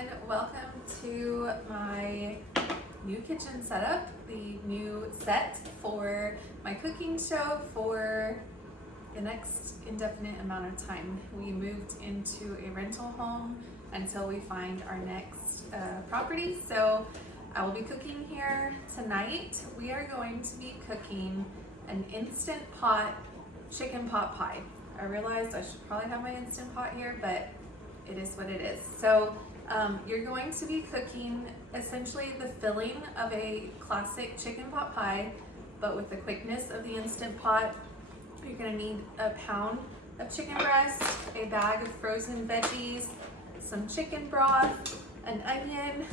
everyone, welcome to my new kitchen setup, the new set for my cooking show for the next indefinite amount of time. We moved into a rental home until we find our next property, so I will be cooking here tonight. We are going to be cooking an Instant Pot chicken pot pie. I realized I should probably have my Instant Pot here, but it is what it is. So you're going to be cooking essentially the filling of a classic chicken pot pie, but with the quickness of the Instant Pot. You're gonna need a pound of chicken breast, a bag of frozen veggies, some chicken broth, an onion.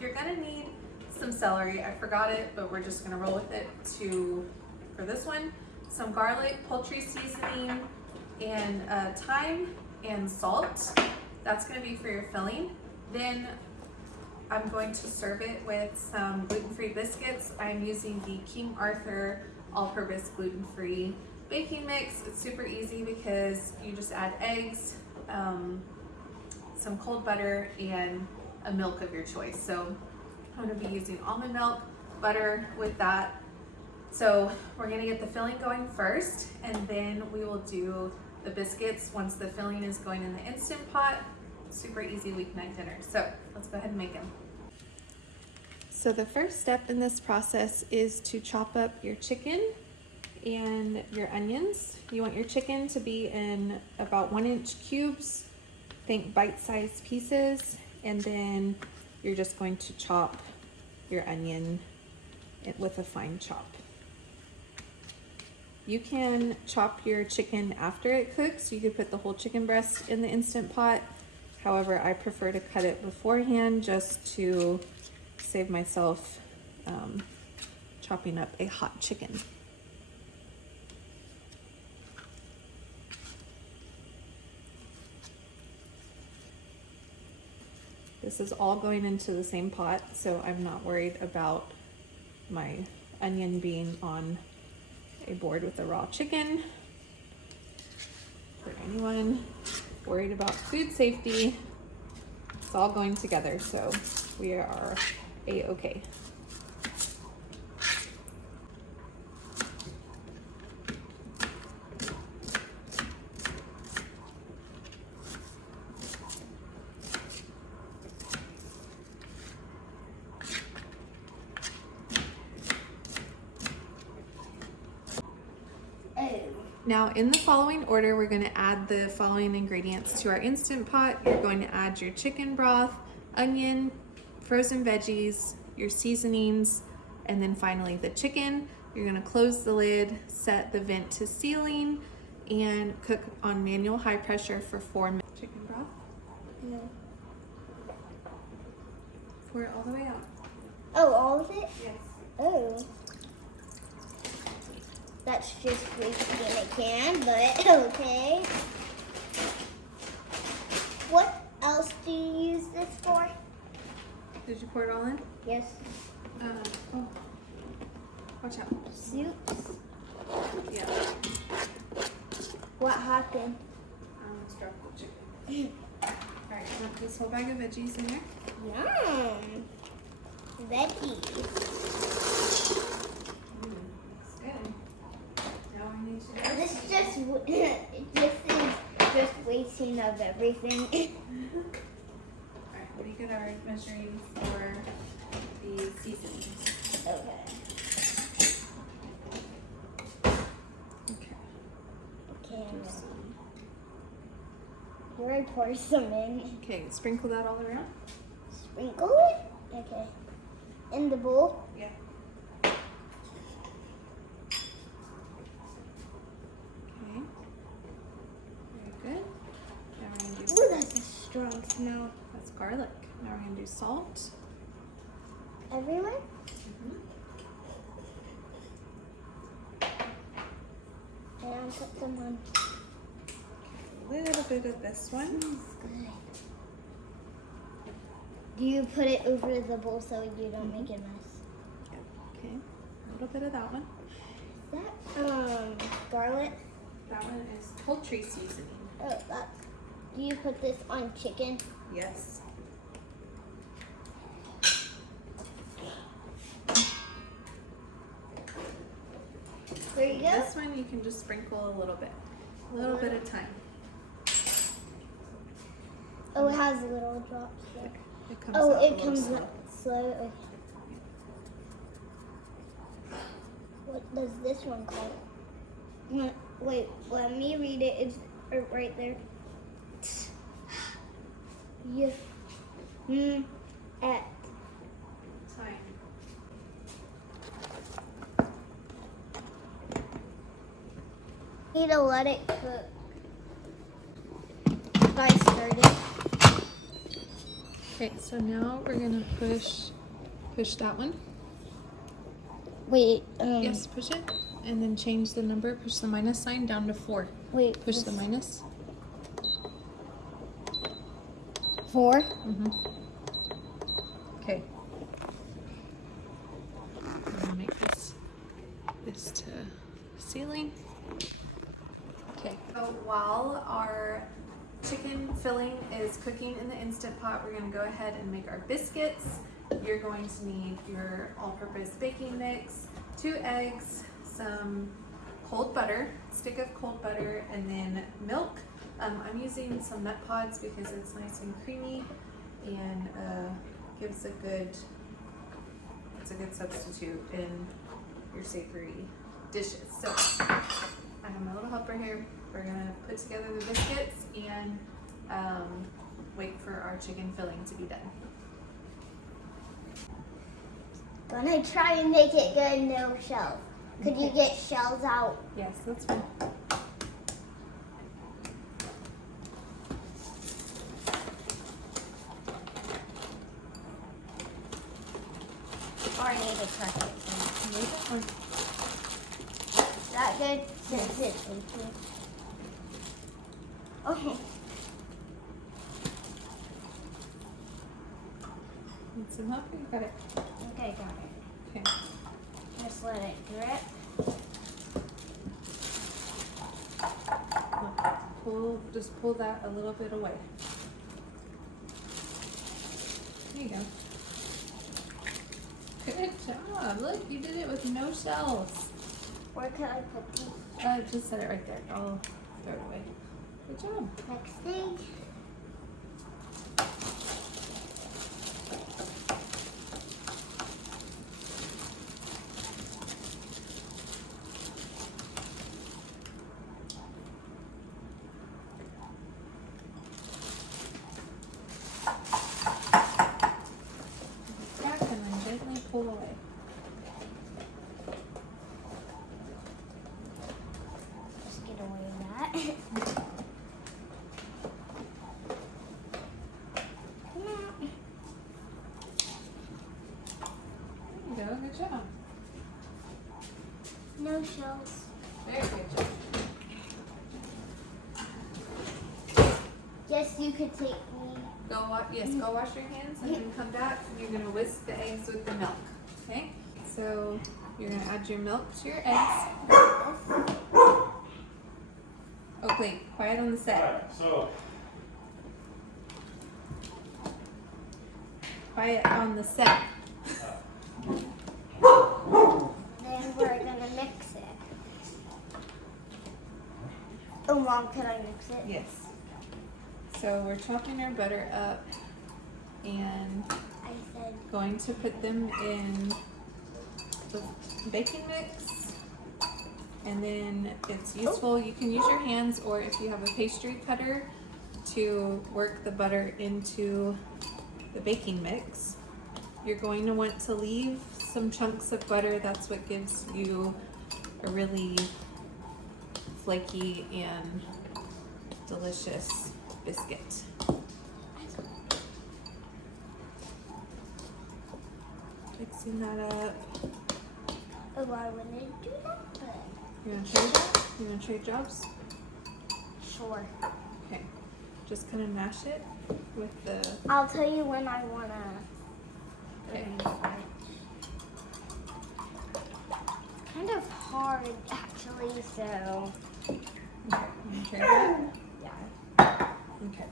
You're gonna need some celery. I forgot it, but we're just gonna roll with it for this one. Some garlic, poultry seasoning, and thyme and salt. That's gonna be for your filling. Then I'm going to serve it with some gluten-free biscuits. I'm using the King Arthur all-purpose gluten-free baking mix. It's super easy because you just add eggs, some cold butter, and a milk of your choice. So I'm gonna be using almond milk, butter with that. So we're gonna get the filling going first, and then we will do the biscuits once the filling is going in the Instant Pot. Super easy weeknight dinner. So let's go ahead and make them. So the first step in this process is to chop up your chicken and your onions. You want your chicken to be in about 1-inch cubes, think bite-sized pieces, and then you're just going to chop your onion with a fine chop. You can chop your chicken after it cooks. You could put the whole chicken breast in the Instant Pot. However, I prefer to cut it beforehand just to save myself chopping up a hot chicken. This is all going into the same pot, so I'm not worried about my onion being on a board with a raw chicken. For anyone worried about food safety, it's all going together, so we are a-okay. Now in the following order, we're going to add the following ingredients to our Instant Pot. You're going to add your chicken broth, onion, frozen veggies, your seasonings, and then finally the chicken. You're going to close the lid, set the vent to sealing, and cook on manual high pressure for 4 minutes. Chicken broth? No. Pour it all the way out. Oh, all of it? Yes. Oh. That's just wasting a can, but okay. What else do you use this for? Did you pour it all in? Yes. Oh. Watch out. Soups? Yeah. What happened? Let's drop the chicken. Alright, you want this whole bag of veggies in there? Yum. Veggies. This is just wasting of everything. Alright, we get our measuring for the seasonings. Okay. Here I pour some in. Okay, sprinkle that all around. Sprinkle it? Okay. In the bowl? Yeah. Ooh, that's a strong smell. That's garlic. Now we're going to do salt. Everywhere? And I'll put some on. A little bit of this one. Good. Do you put it over the bowl so you don't make a mess? Yep. Okay. A little bit of that one. Is that garlic? That one is poultry seasoning. Oh, that's. Do you put this on chicken? Yes. can just sprinkle a little bit of time. Oh, it has little drops there. It comes Oh, out a it little comes slow. out slow. Okay. What does this one call it? Wait, let me read it. It's right there. Yeah. At. Time. Need to let it cook. I started. Okay, so now we're gonna push that one. Wait. Yes, push it, and then change the number. Push the minus sign down to 4. Wait. Push the minus. 4. Okay. I'm gonna make this to ceiling. Okay. So while our chicken filling is cooking in the Instant Pot, we're gonna go ahead and make our biscuits. You're going to need your all-purpose baking mix, 2 eggs, some cold butter, stick of cold butter, and then milk. I'm using some nut pods because it's nice and creamy and gives it's a good substitute in your savory dishes. So I have my little helper here. We're gonna put together the biscuits and wait for our chicken filling to be done. Gonna try and make it good, no shells. Could you get shells out? Yes, that's fine. Or I need to crush it. Or Is that good? Since it's empty. Okay. need some help? You got it. Okay, got it. Okay. Just let it drip. Just pull that a little bit away. There you go. Good job. Look, you did it with no shells. Where can I put these? Just set it right there. I'll throw it away. Good job. Next thing. Back and then gently pull away. Just get away with that. Come on. There you go. Good job. No shells. Very good job. Yes, you could take me. Go wash your hands and then come back and you're gonna whisk the eggs with the milk. Okay? So you're gonna add your milk to your eggs. Oh wait, quiet on the set. Alright, so Quiet on the set. Then we're gonna mix it. Oh, Mom, can I mix it? Yes. So we're chopping our butter up and I said, going to put them in the baking mix. And then it's useful, you can use your hands or if you have a pastry cutter to work the butter into the baking mix. You're going to want to leave some chunks of butter. That's what gives you a really flaky and delicious biscuit. Mixing that up. oh, I wouldn't do that, but You want to trade that? You want to trade jobs? sure. Okay. Just kind of mash it with the. I'll tell you when I wanna. Okay. Kind of hard, actually, so. Okay. You want to trade that? Yeah. Okay.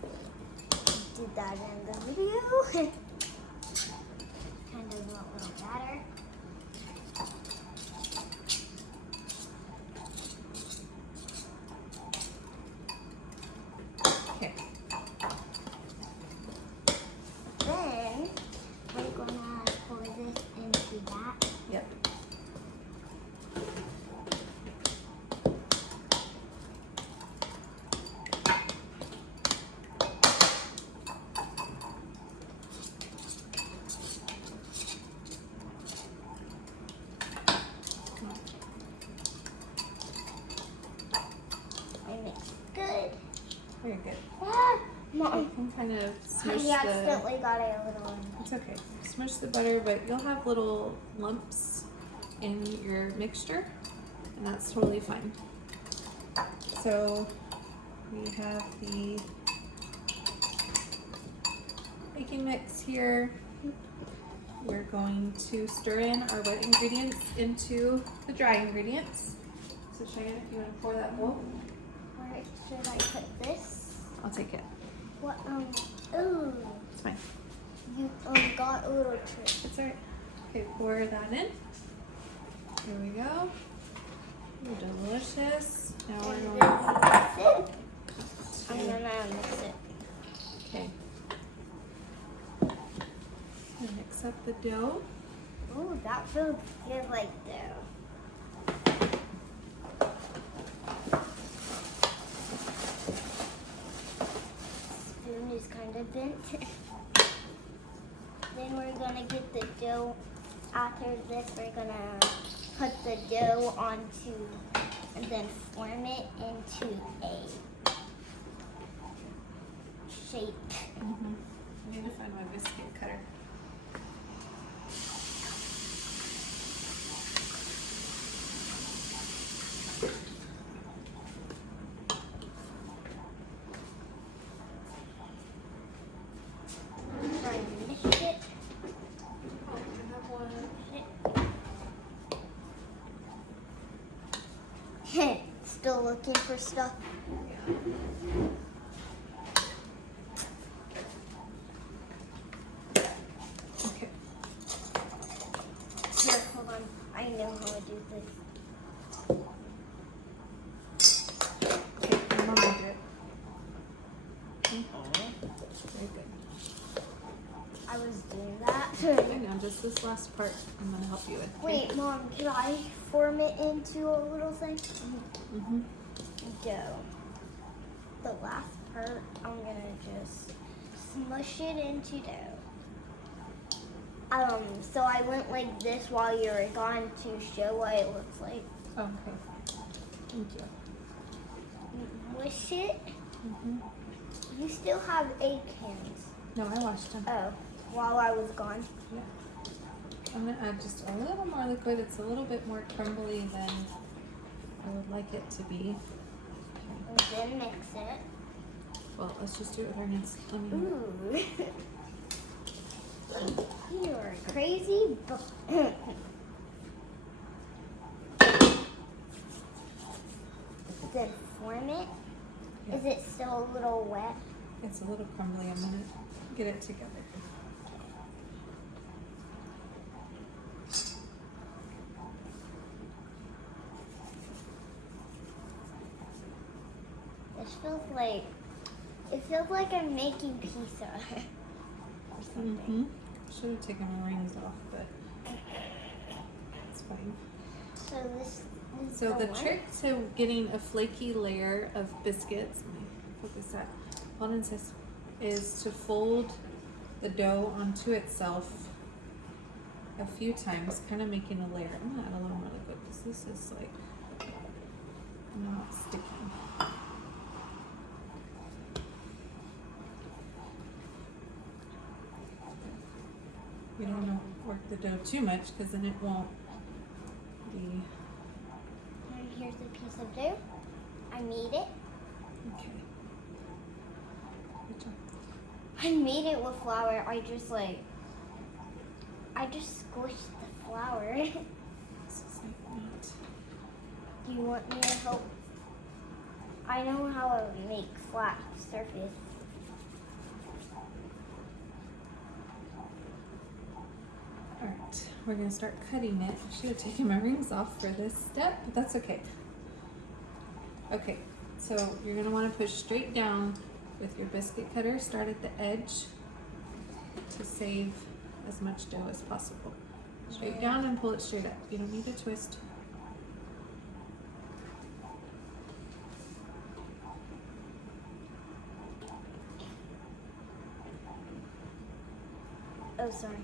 Did that in the video. Kind of want a little batter. Okay. Then we're gonna pour this into that. Yep. I mix good. Very good. Ah, You Mom, can kind of I smush the. accidentally got a little one. It's okay. Smush the butter, but you'll have little lumps in your mixture, and that's totally fine. So we have the baking mix here. We're going to stir in our wet ingredients into the dry ingredients. So Cheyenne, if you want to pour that bowl, Where should I put this? I'll take it. What, ooh, It's fine. you, got a little trick. It's alright. Okay, pour that in. Here we go. Ooh, delicious. Now we're And going then mix it. I'm to, gonna mix it. okay. And mix up the dough. Ooh, that feels good like dough. Spoon is kind of bent. Then we're gonna get the dough. After this, we're gonna put the dough onto and then form it into a shape. I need to find my biscuit cutter. Try and mix it. Oh, I have one. Still looking for stuff. Okay. Here, hold on. I know how to do this. Okay, your mom will do it. Okay. Very good. I was doing that. Okay, now just this last part I'm going to help you with. Okay? Wait, Mom, can I form it into a little thing? Mm-hmm. Dough. The last part, I'm gonna just smush it into dough. So I went like this while you were gone to show what it looks like. Okay. Thank you. Wish it. Mm-hmm. You still have egg cans. No, I washed them. Oh, while I was gone. Yeah. I'm going to add just a little more liquid. It's a little bit more crumbly than I would like it to be. And then mix it. Well, let's just do it with our hands. Ooh. You are crazy. Then form it. Yeah. Is it still a little wet? It's a little crumbly. I'm going to get it together. It feels like I'm making pizza or something. Should have taken my rings off, but it's fine. So this is So the one. trick to getting a flaky layer of biscuits, let me focus that, hold on sis, is to fold the dough onto itself a few times, kind of making a layer. I'm gonna add a little more liquid because this is like not sticking. You don't want to work the dough too much because then it won't be. And here's a piece of dough. I made it. Okay. Good job. I made it with flour. I just squished the flour. This is like not. Do you want me to help? I know how to make flat surface. Alright, we're going to start cutting it. I should have taken my rings off for this step, but that's okay. Okay, so you're going to want to push straight down with your biscuit cutter, start at the edge to save as much dough as possible. Straight down and pull it straight up. You don't need to twist. Oh, sorry.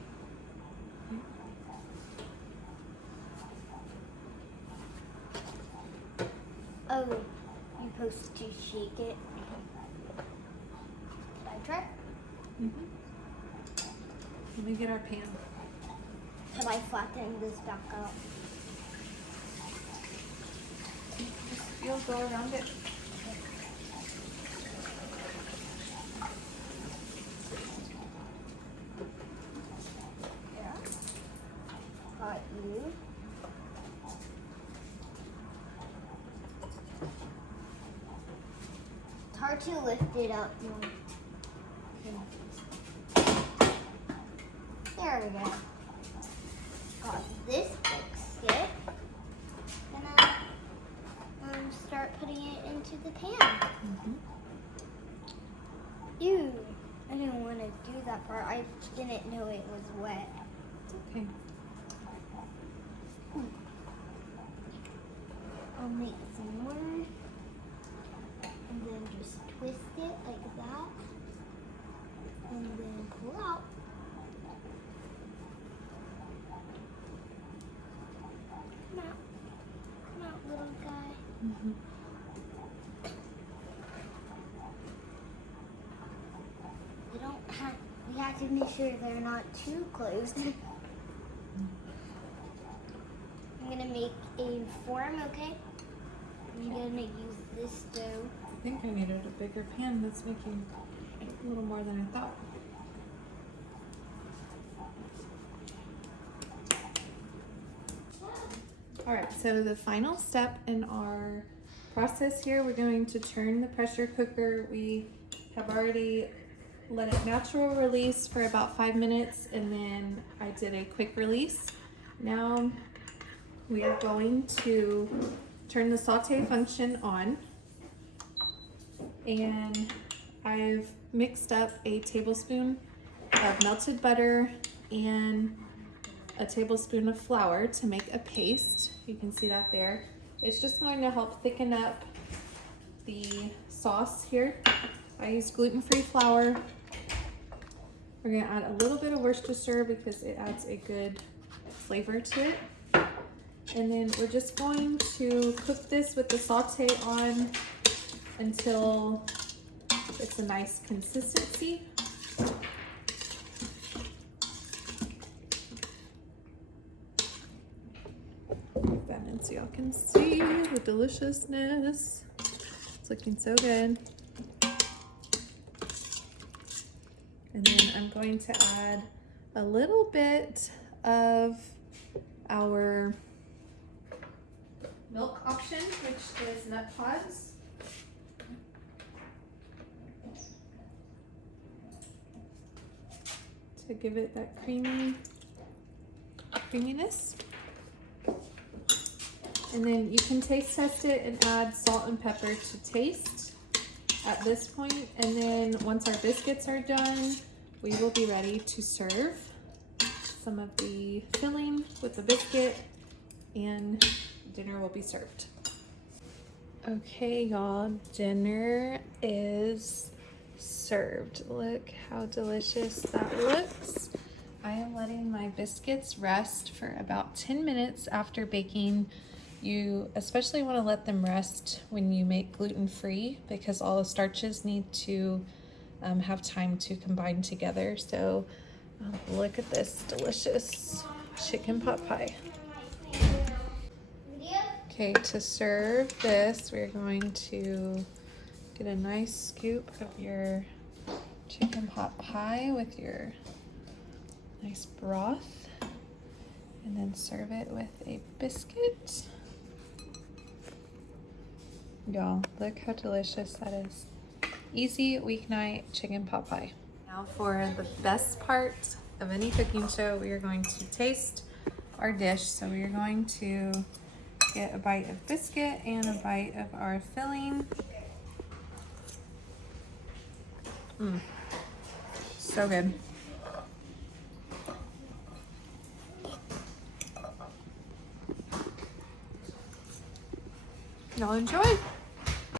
Oh, you're supposed to shake it. Should I try? Let me get our pan. Have I flattened this back out? Just go around it. Yeah. Got you. It's hard to lift it up more. There we go. Got this biscuit. Gonna start putting it into the pan. Ew, I didn't want to do that part. I didn't know it was wet. It's okay. I'll make some more. And then just twist it like that. And then pull out. Come out. Come out, little guy. We have to make sure they're not too close. I'm gonna make a form, okay? I'm gonna use this dough. I think I needed a bigger pan. That's making a little more than I thought. All right, so the final step in our process here, we're going to turn the pressure cooker. We have already let it natural release for about 5 minutes, and then I did a quick release. Now we are going to turn the saute function on, and I've mixed up a tablespoon of melted butter and a tablespoon of flour to make a paste. You can see that there. It's just going to help thicken up the sauce here. I use gluten-free flour. We're gonna add a little bit of Worcestershire because it adds a good flavor to it. And then we're just going to cook this with the saute on until it's a nice consistency. Move that in so y'all can see the deliciousness. It's looking so good. And then I'm going to add a little bit of our milk option, which is nut pods. To give it that creaminess. And then you can taste test it and add salt and pepper to taste at this point. And then once our biscuits are done, we will be ready to serve some of the filling with the biscuit, and dinner will be served. Okay, y'all, dinner is served. Look how delicious that looks. I am letting my biscuits rest for about 10 minutes after baking. You especially want to let them rest when you make gluten-free because all the starches need to have time to combine together. So look at this delicious chicken pot pie. Okay, to serve this, we're going to get a nice scoop of your chicken pot pie with your nice broth, and then serve it with a biscuit. Y'all, look how delicious that is. Easy weeknight chicken pot pie. Now for the best part of any cooking show, we are going to taste our dish. So we are going to get a bite of biscuit and a bite of our filling. So good. Y'all enjoy.